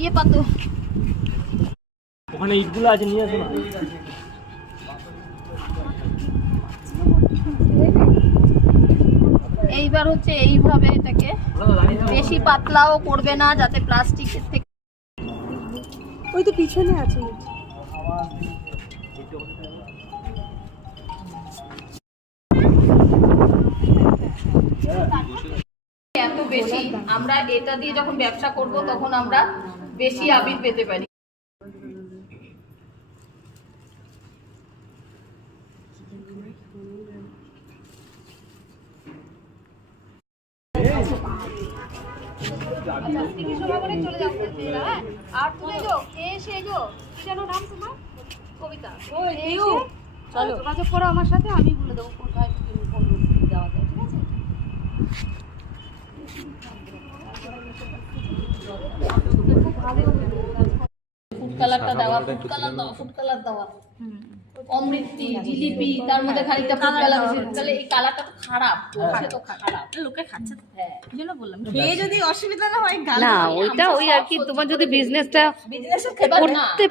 ইয়ে পাতো ওখানে ইটগুলো আছে, নিয়ে আসো না। এইবার হচ্ছে এইভাবে এটাকে বেশি পাতলাও করবে না, যাতে প্লাস্টিকের থেকে ওই তো পিছনে আছে। এত বেশি আমরা এটা দিয়ে যখন ব্যবসা করব তখন আমরা বেশি আবির পেতে পারি। আর তুলে গো এসে গো কি যেন নাম তোমার? কবিতা। চলো যোগাযোগ করো আমার সাথে, আমি বলে দেবো কোথায় কোন দেওয়া যায়, ঠিক আছে? ফুড কালারটা দেওয়া, ফুড কালার দাও, ফুড কালার দেওয়া। অমৃতি, জিলিপি, তার মধ্যে খানিকটা ফুড কালার দিয়েছে। তাহলে এই কালারটা তো খারাপ, সে তো খারাপ। লোকে খাচ্ছে তো, হ্যাঁ এই জন্য বললাম খেয়ে যদি অসুবিধা না হয়। না ওইটা ওই আর কি, তোমার যদি বিজনেসটা করতে